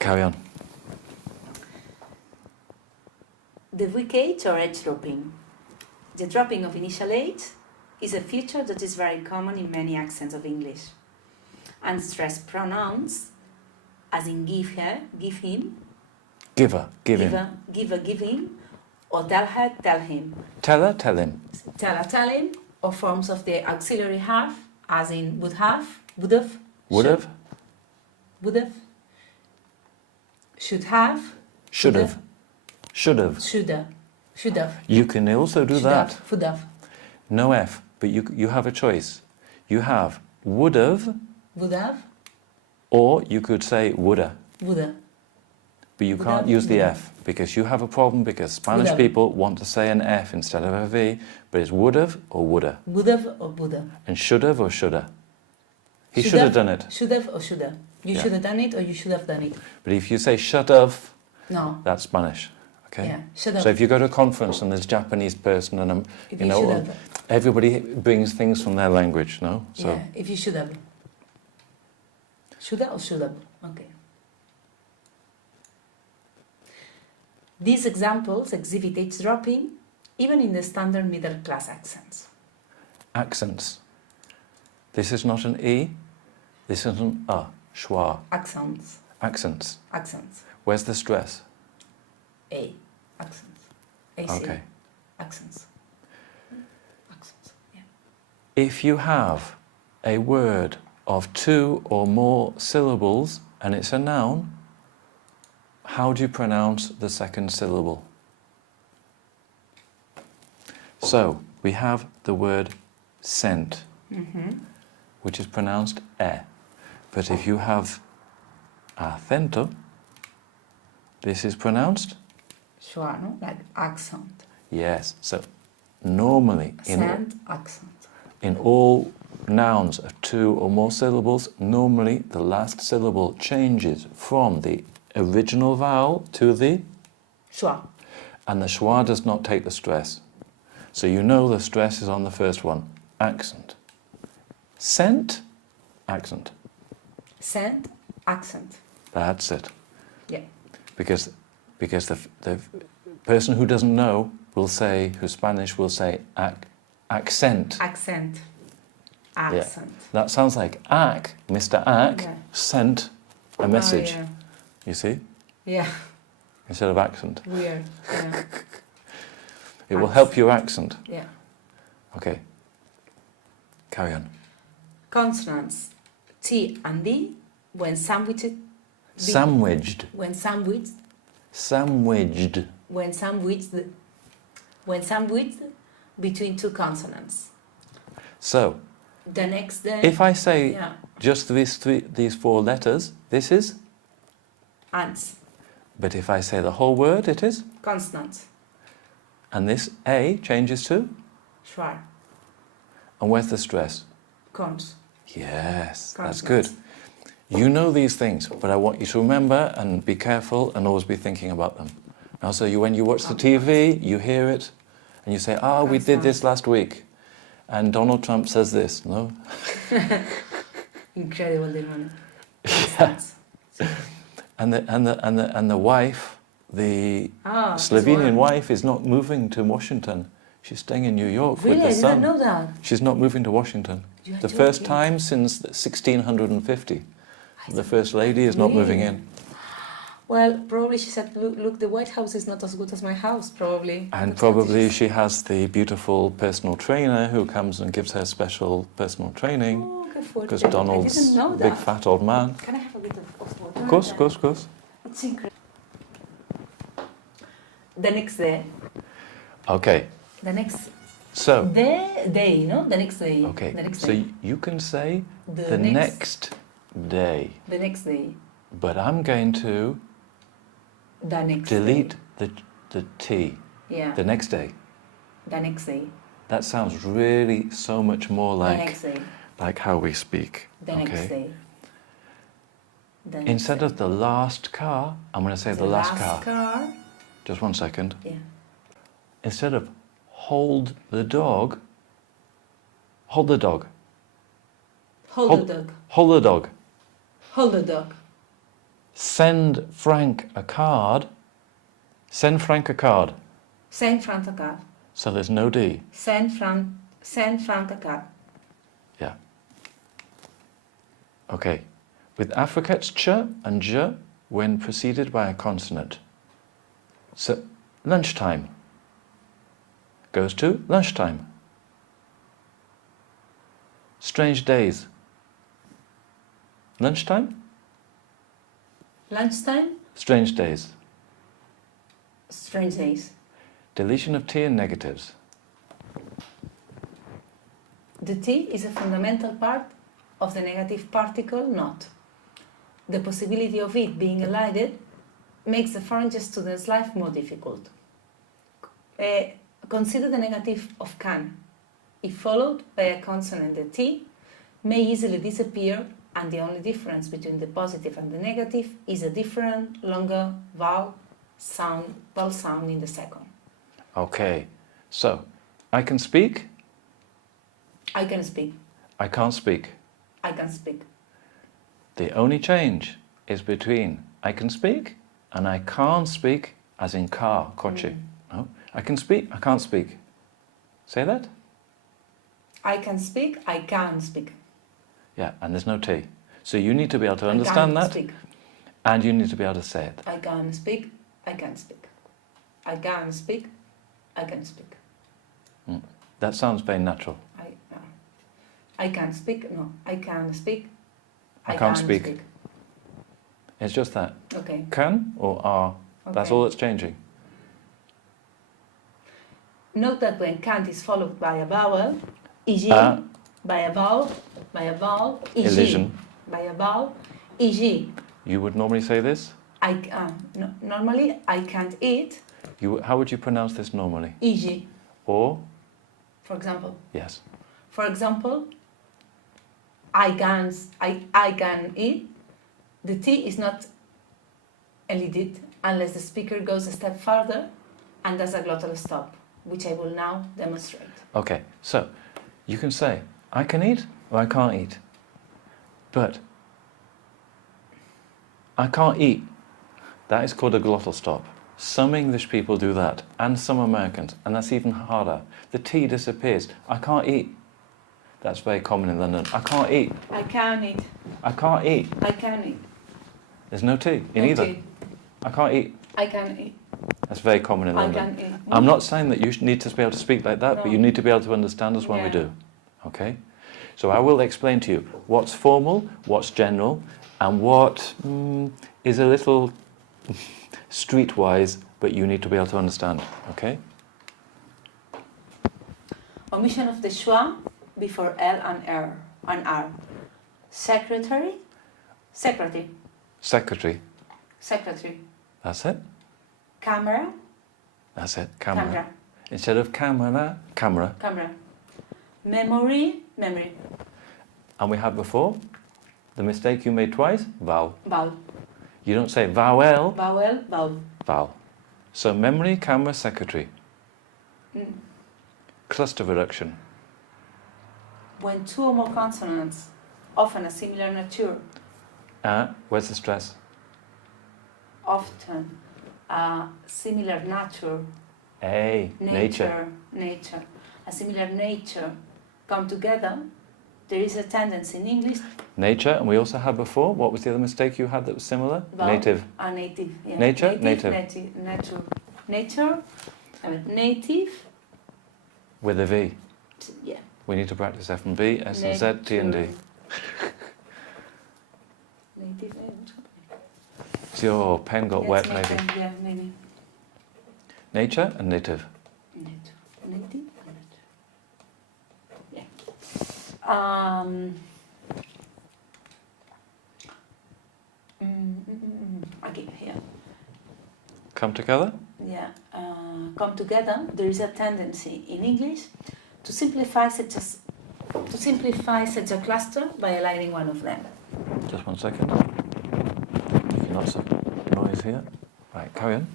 Carry on. The weak age or age dropping. The dropping of initial age is a feature that is very common in many accents of English. Unstressed pronouns, as in give her, give him, Giver, give him. giver, give him, or tell her, tell him. Tell her, tell him. Tell her, tell him, or forms of the auxiliary have, as in would have, would have, Would have, would have, should have, should have, should have. should have. You can also do should that. Have, would have, No F, but you have a choice. You have would have, or you could say woulda. woulda. But you can't use the F because you have a problem because Spanish Would have. people want to say an F instead of a V, but it's would have or woulda. Would have or woulda. And should have or shoulda. He should have done it. Should have or shoulda. You Yeah. should have done it or you should have done it. But if you say should have, No. that's Spanish. Okay? Yeah, should have. So if you go to a conference and there's a Japanese person and If you should have. everybody brings things from their language, no? So Yeah, if you should have. Shoulda or should have. Okay. These examples exhibit age dropping even in the standard middle class accents. accents. This is not an E, this is an A, schwa. Accents. Accents. Accents. Where's the stress? A. Accents. AC. Okay. Accents. Accents. Yeah. If you have a word of 2 or more syllables and it's a noun, how do you pronounce the second syllable? So, we have the word scent, which is pronounced e. But if you have acento, this is pronounced? Schwa, no? Like accent. Yes. So, normally, Accent. in all nouns of 2 or more syllables, normally the last syllable changes from the original vowel to the, Schwa. and the schwa does not take the stress. So you know the stress is on the first one, accent. Scent, accent. Scent, accent. That's it. Yeah. Because the person who doesn't know will say, who's Spanish, will say accent. Accent. Accent. Yeah. That sounds like Mr. Ack Yeah. sent a message, Oh, yeah. you see, Yeah. instead of accent. Weird. Yeah. It will help your accent. Yeah. Okay. Carry on. Consonants T and D when sandwiched. Sandwiched. When sandwiched. Sandwiched. When sandwiched. When sandwiched between two consonants. So, The next day. if I say Yeah. just these 4 letters, this is. Ants. But if I say the whole word, it is. Consonants. And this A changes to. Schwa. And where's the stress? Cons. Yes, that's Consonants. good. You know these things, but I want you to remember and be careful and always be thinking about them. Now, so when you watch the TV, you hear it, and you say, we did this last week, and Donald Trump says this, no? Incredible, this one. And the wife, the Slovenian wife, is not moving to Washington. She's staying in New York Really? with the I son. didn't know that. She's not moving to Washington. You are The first joking. time since 1650. The First Lady is not moving in. Well, probably she said, look, the White House is not as good as my house, probably. And That's probably what she has the beautiful personal trainer who comes and gives her special personal training, Oh, qué fuerte. because I didn't Donald's know a big that. fat old man. Can I have a bit of water? Of course, of course, of course. It's incredible. The next day. Okay, The next so, day, no? The next day. okay, The next so day. you can say The the next- next day, The next day. but I'm going to The next delete day. the T, Yeah. the next day. The next day. That sounds really so much more The like next day. how we speak. The next day. The next Instead day. of the last car, I'm going to say the last car. car. Just 1 second. Yeah. Instead of hold the dog, hold the dog. Hold the dog. Hold the dog. Hold the dog. Send Frank a card. Send Frank a card. Send Frank a card. So there's no D. Send Frank a card. Yeah. Okay. With affricates ch and j when preceded by a consonant. So lunchtime goes to lunchtime. Strange days. Lunchtime? Lunchtime. Strange days. Strange days. Deletion of T in negatives. The T is a fundamental part of the negative particle not. The possibility of it being elided makes the foreign student's life more difficult. Consider the negative of can. If followed by a consonant, the T may easily disappear, and the only difference between the positive and the negative is a different, longer vowel sound in the second. Okay, so I can speak. I can speak. I can't speak. I can speak. The only change is between I can speak and I can't speak, as in car, coche. No, I can speak, I can't speak. Say that? I can speak, I can speak. Yeah, and there's no T. So you need to be able to understand that, Speak. and you need to be able to say it. I can speak, I can speak. I can speak, I can speak. That sounds very natural. I can speak, no. I can speak, I can't speak. It's just that. Okay. Can or are, that's Okay. all that's changing. Note that when can't is followed by a vowel, e.g., by a vowel, e.g., Elision. by a vowel, e.g. You would normally say this? Normally, I can't eat, How would you pronounce this normally? e.g., Or? for example. Yes. For example, I can eat. The T is not elided unless the speaker goes a step further and does a glottal stop, which I will now demonstrate. Okay, so you can say, I can eat or I can't eat. But I can't eat. That is called a glottal stop. Some English people do that, and some Americans, and that's even harder. The T disappears. I can't eat. That's very common in London. I can't eat. I can eat. I can't eat. I can eat. There's no T in No either. T. I can't eat. I can eat. That's very common in I London. can eat. I'm not saying that you need to be able to speak like that, but No. you need to be able to understand us when we Yeah. do. Okay? So I will explain to you what's formal, what's general, and what is a little streetwise, but you need to be able to understand. Okay? Omission of the schwa before L and R. Secretary. Secretary. Secretary. Secretary. That's it. Camera. That's it. Camera. Camera. Instead of camera, camera. Camera. Memory. Memory. And we had before the mistake you made twice, vowel. Vowel. You don't say vowel, Vowel. Vowel. vowel. So memory, camera, secretary. Mm. Cluster reduction. When two or more consonants, often a similar nature, Where's the stress? often a similar nature, Nature. a similar nature come together, there is a tendency in English. Nature, and we also had before, what was the other mistake you had that was similar? Vowel. Native. A native. Yeah. Nature? Native. Native. With a V. Yeah. We need to practice F and B, S and Z, T and D. Native. So your pen got wet, maybe. Yeah, maybe. Nature and native. Native. Yeah. Okay, here. Come together? Yeah. Come together. There is a tendency in English to simplify such a cluster by aligning one of them. Just 1 second. Making lots of noise here. Right, carry on.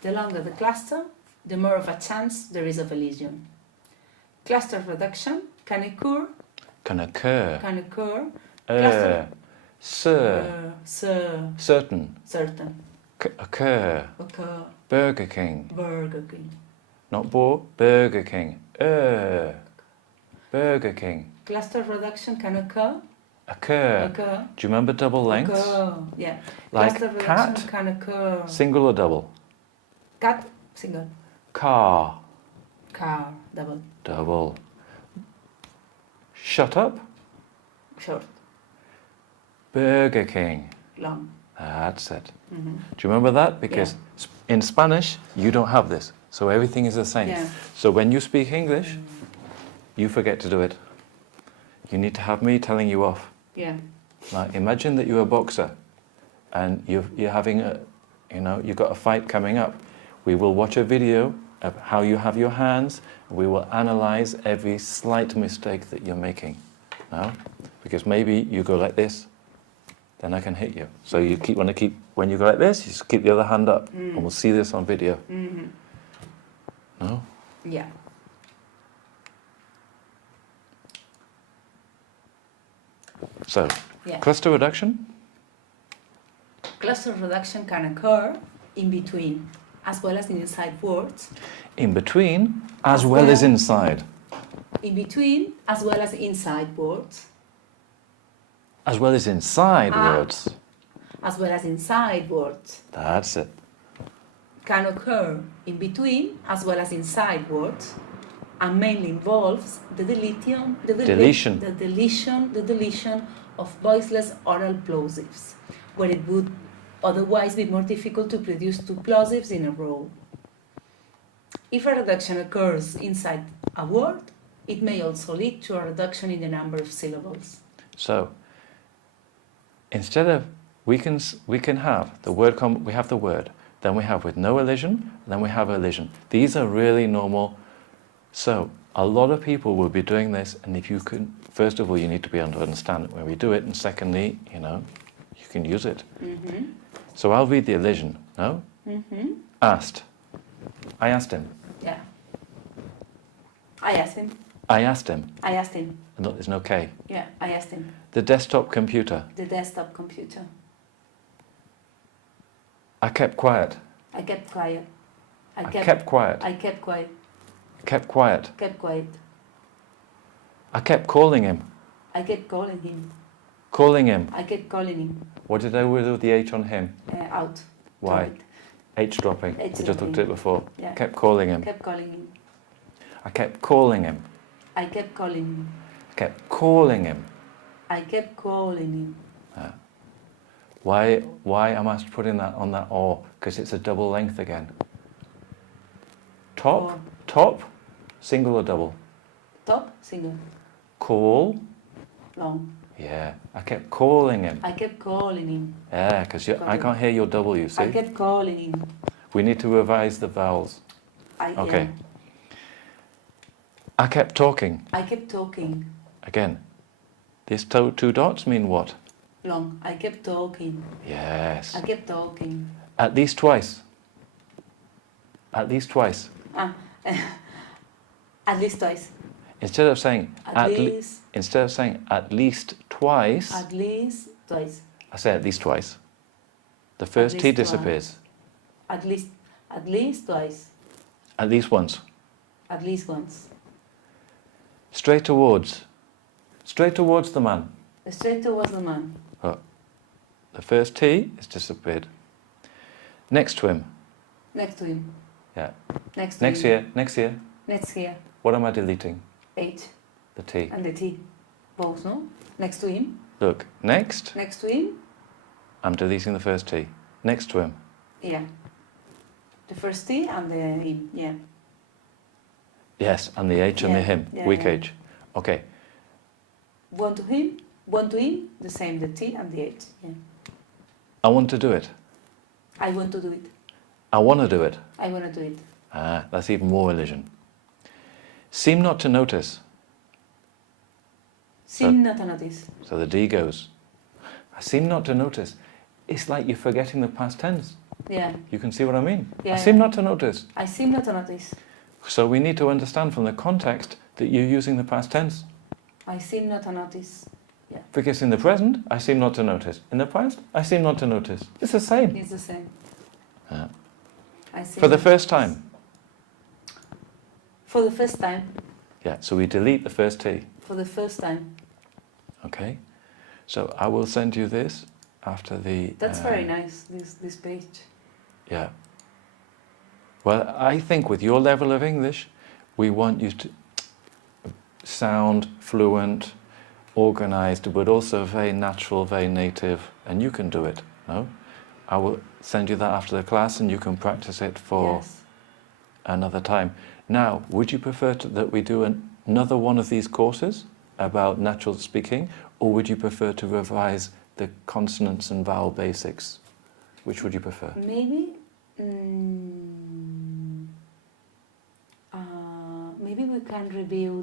The longer the cluster, the more of a chance there is of elision. Cluster reduction can occur. Can occur. Cluster. Sir. Sir. Certain. Certain. Occur. Occur. Burger King. Burger King. Not bore. Burger King. Burger King. Cluster reduction can occur. Occur. Occur. Do you remember double lengths? Occur. Yeah. Like Cluster reduction cat. can occur. Single or double? Cat. Single. Car. Car. Double. Double. Shut up. Short. Burger King. Long. That's it. Mm-hmm. Do you remember that? Because in Spanish, you don't have this. So everything is the same. Yeah. So when you speak English, you forget to do it. You need to have me telling you off. Yeah. Like, imagine that you're a boxer and you're having you've got a fight coming up. We will watch a video of how you have your hands. And we will analyze every slight mistake that you're making. No? Because maybe you go like this, then I can hit you. So you want to keep, when you go like this, you just keep the other hand up. And we'll see this on video. Mm-hmm. No? Yeah. So, Yeah. cluster reduction? Cluster reduction can occur in between, as well as in inside words. In between, as well as inside. In between, as well as inside words. As well as inside words. As well as inside words. That's it. Can occur in between, as well as inside words, and mainly involves the deletion of voiceless oral plosives, where it would otherwise be more difficult to produce two plosives in a row. If a reduction occurs inside a word, it may also lead to a reduction in the number of syllables. So, instead of, we can have the word, we have the word, then we have with no elision, then we have elision. These are really normal. So, a lot of people will be doing this, and if you can, first of all, you need to be able to understand it when we do it, and secondly, you can use it. Mm-hmm. So I'll read the elision, no? Mm-hmm. Asked. I asked him. Yeah. I asked him. I asked him. I asked him. No, there's no K. Yeah, I asked him. The desktop computer. The desktop computer. I kept quiet. I kept quiet. I kept quiet. I kept quiet. Kept quiet. Kept quiet. I kept calling him. I kept calling him. Calling him. I kept calling him. What did I do with the H on him? Out. Why? Drop it. H dropping. H We just looked dropping. at it before. Yeah. Kept calling him. Kept calling him. I kept calling him. I kept calling him. Kept calling him. I kept calling him. Why am I putting that on that or? Because it's a double length again. Top, Or. top, single or double? Top, single. Call. Long. Yeah, I kept calling him. I kept calling him. Yeah, because I can't hear your W, see? I kept calling him. We need to revise the vowels. Okay. Yeah. I kept talking. I kept talking. Again, these two dots mean what? Long. I kept talking. Yes. I kept talking. At least twice. At least twice. At least twice. Instead of saying At least twice, At least twice. I say at least twice. The first T least disappears. At least twice. At least once. At least once. Straight towards. Straight towards the man. Straight towards the man. Oh. The first T is disappeared. Next to him. Next to him. Yeah. Next Next him. here. Next here. Next here. What am I deleting? H. The T. And the T. Both, no? Next to him. Look. Next. Next to him. I'm deleting the first T. Next to him. Yeah. The first T and the him. Yeah. Yes, and the H and the Yeah, him. yeah, Weak yeah. H. Okay. One to him. One to him. The same. The T and the H. Yeah. I want to do it. I want to do it. I want to do it. I want to do it. Ah, that's even more elision. Seem not to notice. Seem not to notice. So the D goes. I seem not to notice. It's like you're forgetting the past tense. Yeah. You can see what I mean? Yeah, I seem yeah. not to notice. I seem not to notice. So we need to understand from the context that you're using the past tense. I seem not to notice. Yeah. Because in the present, I seem not to notice. In the past, I seem not to notice. It's the same. It's the same. Yeah. I see. For the first time. For the first time. Yeah, so we delete the first T. For the first time. Okay? So I will send you this after the... That's very nice, this page. Yeah. Well, I think with your level of English, we want you to sound fluent, organized, but also very natural, very native, and you can do it, no? I will send you that after the class and you can practice it for Yes. another time. Now, would you prefer that we do another one of these courses about natural speaking, or would you prefer to revise the consonants and vowel basics? Which would you prefer? Maybe, maybe we can review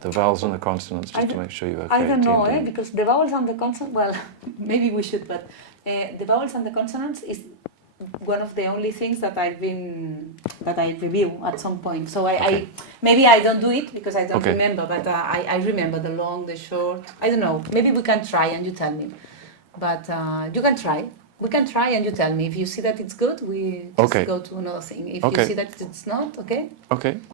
The vowels and the consonants, just to make sure you're okay. I don't know, TND. because the vowels and the consonants, well, maybe we should, but the vowels and the consonants is one of the only things that I review at some point. So I maybe I don't do it because I don't remember, but I remember the long, the short. I don't know. Maybe we can try and you tell me. But you can try. We can try and you tell me. If you see that it's good, we just go to another thing. If you see that it's not, okay? Okay.